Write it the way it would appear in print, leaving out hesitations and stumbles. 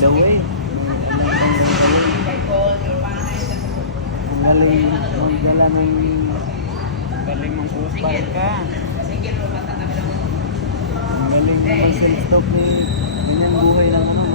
the way. Ang galing magdala ng galing mong puspal ka. Ang galing mag self-stop ni kanyang buhay ng ano.